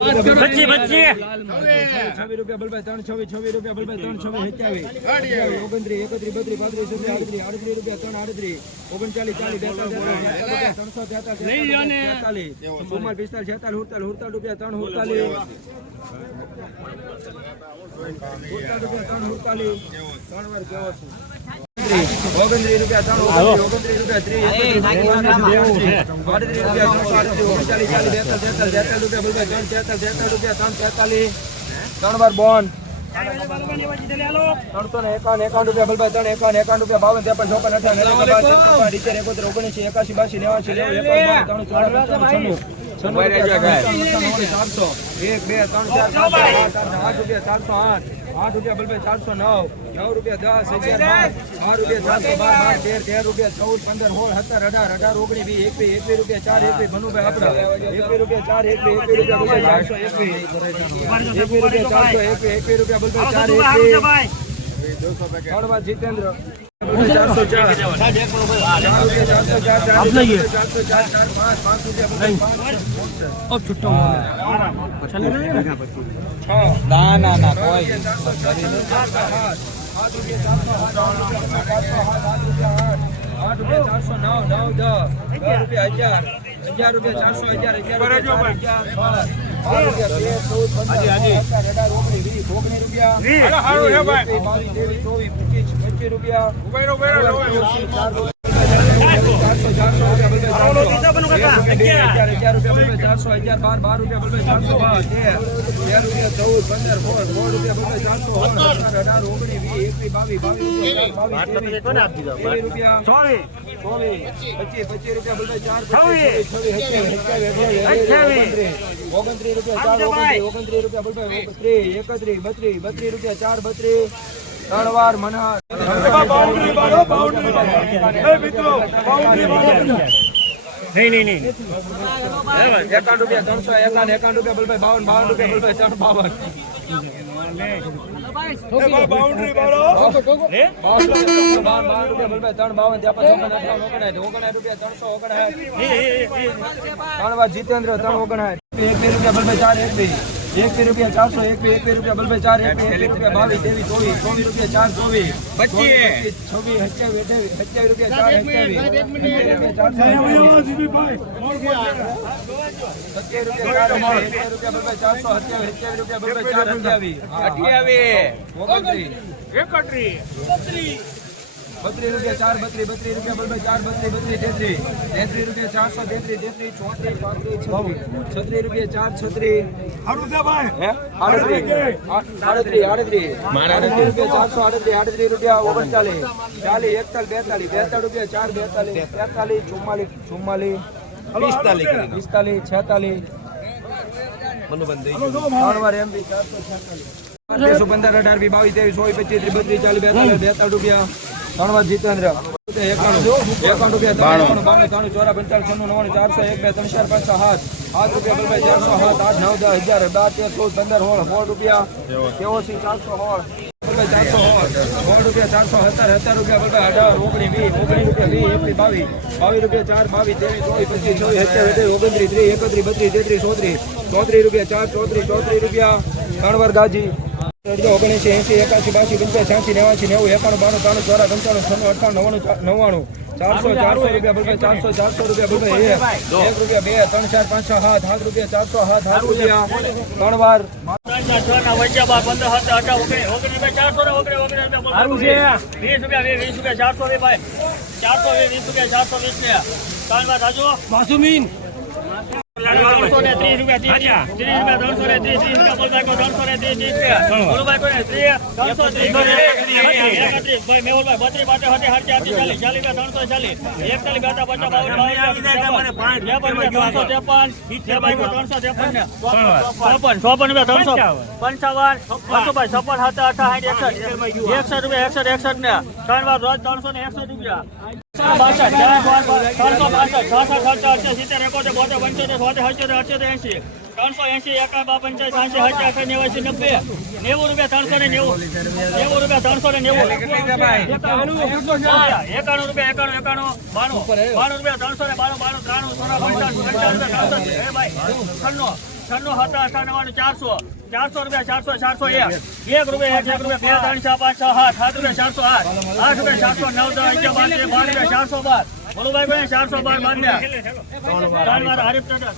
પચી બચી છવ્વીસ રૂપિયા બલભાઈ ત્રણ છવ્વીસ છવ્વીસ રૂપિયા બલભાઈ ત્રણ છવ્વીસ સત્યાવીસ ઓગણત્રીસ એકત્રીસ બત્રીસ પાંત્રીસ રૂપિયા આડત્રીસ આડત્રીસ રૂપિયા ત્રણ આડત્રીસ. ઓગણચાલીસ ચાલીસ બેતાલીસ ત્રણસો તેતાલીસ ચુમ્માલ પિસ્તાલીસ છેતાલીસ હુડતાલીસ હુડતાલીસ રૂપિયા ત્રણ હુડતાલીસ હુડતાલીસ રૂપિયા ત્રણ હુડતાલીસ ત્રણ વાર કેવો છું? ઓગણત્રીસ રૂપિયા ત્રણ રૂપિયા ત્રીસ આડત્રીસ ચાલીસ તેતાલીસ રૂપિયા ત્રણ ત્રણ ત્રણ ત્રણ બાવન ત્રેપન ચોપન અઠાવન એકોતેર ઓગણએંસી એકાશી બાસી નેવાસી નેવું ત્રણ ચારસો એક બે ત્રણ ચાર આઠ આઠ રૂપિયા ચારસો આઠ આઠ રૂપિયા બલભાઈ ચારસો નવ. નવ રૂપિયા દસ અગિયાર બાર. રૂપિયા ચારસો બાર બાર તેર તેર રૂપિયા ચૌદ પંદર સોળ સત્તર અઢાર અઢાર ઓગણીસ વીસ એકવીસ એકવીસ રૂપિયા ચાર એકવીસ મનુભાઈ આપડા. એકવીસ રૂપિયા ચાર એકવીસ એકવીસ રૂપિયા ચારસો એકવીસ. એકવીસ રૂપિયા ચારસો એકવીસ એકવીસ રૂપિયા બલભાઈ ચાર એકવીસ. જીતેન્દ્ર. છ ના ના ના કોઈ ચારસો ચારસો ચાર સાત આઠ રૂપિયા ચારસો નવ નવ દસ દસ રૂપિયા અગિયાર રૂપિયા ચારસો અગિયાર અગિયાર રૂપિયા ચૌદ ચોવીસ પચીસ રૂપિયા. ચારસો અગિયાર. બાર બાર રૂપિયા બધા ચારસો તેર તેર રૂપિયા. ચૌદ પંદર સોળ. સોળ. રૂપિયા બધા ચારસો સોળ સત્તર અઢાર ઓગણીસ વીસ એકવીસ બાવીસ બાવીસ રૂપિયા ચોવીસ ચોવીસ પચીસ પચીસ રૂપિયા બધા ચાર છવ્વીસ. છવ્વીસ ઓગણત્રીસ રૂપિયા ચાર ઓગણત્રીસ ઓગણત્રીસ રૂપિયા બધા ત્રીસ એકત્રીસ બત્રીસ બત્રીસ રૂપિયા ચાર બત્રીસ. ત્રણ વાર મનહર નહીં નહીં નહીં એકાવન રૂપિયા ત્રણસો એકાવન એકાવન રૂપિયા બલભાઈ બાવન બાવન રૂપિયા બલભાઈ ત્રણ બાવન ત્રણ વાર જીતેન્દ્ર ત્રણ ઓગણાય એક બે રૂપિયા બોલભાઈ ચાર એક બે એક બે રૂપિયા ચારસો એક બે એક બે રૂપિયા બલભાઈ ચાર એક બે એક રૂપિયા બાવીસ ત્રેવીસ ચોવીસ ચોવીસ રૂપિયા ચાર ચોવીસ. પચીસ છવ્વીસ અઠ્યાવીસ અઠ્યાવીસ રૂપિયા ચાર અઠ્યાવીસ રૂપિયા ચારસો અઠ્યાવીસ અઠ્યાવીસ. બત્રીસ રૂપિયા ચાર બત્રીસ બત્રીસ રૂપિયા બરોબર ચાર બત્રીસ બત્રીસ તેત્રીસ. તેત્રીસ રૂપિયા ચારસો તેત્રીસ તેત્રીસ ચોત્રીસ પાંત્રીસ છત્રીસ. રૂપિયા ચાર છત્રીસ. હે? આડત્રીસ. આડત્રીસ. રૂપિયા ચારસો આડત્રીસ આડત્રીસ રૂપિયા ઓગણચાલીસ. ચાલીસ એકતાલીસ બેતાલીસ. બેતાલીસ રૂપિયા ચાર બેતાલીસ. તેતાલીસ ચુમ્માલીસ ચુમ્માલીસ. પિસ્તાલીસ પિસ્તાલીસ છેતાલીસ. ત્રણ વાર એમ બી ચારસો છેતાલીસ. પંદર અઢાર બાવીસ ત્રેવીસ ચોવીસ પચીસ ત્રીસ બત્રીસ ચાલીસ બેતાલીસ બેતાલીસ રૂપિયા. ત્રણ જીતેન્દ્ર. એકાણું. રૂપિયા એકાણું બાણું ત્રણ ચોરા પંચાવન છન્નું ચારસો, એક ત્રણ, ચાર, પાંચ સાત. સાત રૂપિયા બલભાઈ ચારસો, સાત, આઠ, નવ, દસ હજાર બાર, તેર, ચૌદ, પંદર, સોળ રૂપિયા કેઓસી ચારસો બલભાઈ ચારસો, સોળ. સોળ રૂપિયા, ચારસો, સત્તર સત્તર રૂપિયા બલભાઈ અઢાર ઓગણીસ વીસ ઓગણીસ રૂપિયા, વીસ એકવીસ બાવીસ. બાવીસ રૂપિયા, ચાર, બાવીસ, ત્રેવીસ, ચોવીસ, પચીસ ચોવીસ સત્યાવીસ ઓગણત્રીસ, ત્રીસ, એકત્રીસ, બત્રીસ, તેત્રીસ, ચોત્રીસ. ચોત્રીસ રૂપિયા, ચાર, ચોત્રીસ ચોત્રીસ રૂપિયા. ત્રણ ગાજી. ઓગણએંસી એસી એકાસી બાસી પંચાસી છ્યાસી નેવાસી નેવું એકાણું બાણું ત્રાણું ચોરા પંચાણું છન્નું અઠાણું નવ્વાણું નવ્વાણું. ચારસો ચારસો રૂપિયા બલભાઈ ચારસો ચારસો રૂપિયા બલભાઈ એક. રૂપિયા બે ત્રણ ચાર પાંચ છ હાથ હાથ રૂપિયા ચારસો હાથ હાથ રૂપિયા. ત્રણ વાર માસુમીન. ત્રણસો ને ત્રીસ રૂપિયા ત્રીસ રૂપિયા ત્રણસો ને ત્રીસ ત્રીસ રૂપિયા બોલભાઈ ત્રણસો ને ત્રીસ ત્રીસ રૂપિયા બોલભાઈ કોઈ ત્રણસો ત્રીસ ભાઈ મેહુલભાઈ બત્રીસ બાટે હાથે હાથે હાથે ચાલીસ ચાલીસ રૂપિયા ત્રણસો ચાલીસ એકતાલીસ ગાતા પચાસ બાવન બાવન ત્રેપન ત્રણસો ત્રેપન ત્રેપન ત્રણસો ત્રેપન ચોપન ચોપન રૂપિયા ત્રણસો પંચાવન બસો છપ્પન સાત અઠા સાઠ એકસઠ એકસઠ રૂપિયા એકસઠ એકસઠ ને ત્રણ વાર રોજ ત્રણસો ને એકસઠ રૂપિયા ત્રણસો એંસી બાવન પંચાસી સાંસી હજાર નેવાસી નબ્બે નેવું રૂપિયા ત્રણસો ને નેવું નેવું રૂપિયા ત્રણસો ને નેવું એકાણું રૂપિયા એકાણું એકાણું બાણું બાણું રૂપિયા ત્રણસો ને બાણું બાણું ત્રાણું સોળા પંચાવન પંચાવન ત્રણસો છન્નું છન્નું સત્તર અઠાવન ચારસો. ચારસો રૂપિયા ચારસો ચારસો એક. એક રૂપિયા એક રૂપિયા બે ત્રણ ચાર પાંચ છ સાત. સાત રૂપિયા ચારસો આઠ. આઠ રૂપિયા ચારસો નવ દસ અગિયાર બાર તેર બાર રૂપિયા ચારસો બાર. બોલો ભાઈ ચારસો બાર બાર ને ત્રણ વાર હરીફ ટાટા